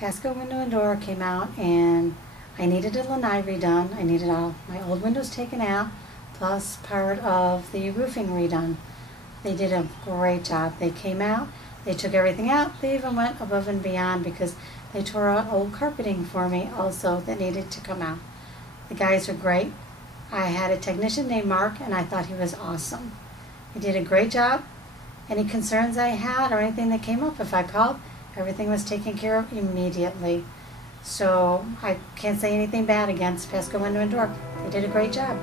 Pasco window and door came out, and I needed a lanai redone. I needed all my old windows taken out, plus part of the roofing redone. They did a great job. They came out, they took everything out, they even went above and beyond because they tore out old carpeting for me also that needed to come out. The guys were great. I had a technician named Mark, and I thought he was awesome. He did a great job. Any concerns I had or anything that came up, if I called, everything was taken care of immediately. So I can't say anything bad against Pasco Window and Door. They did a great job.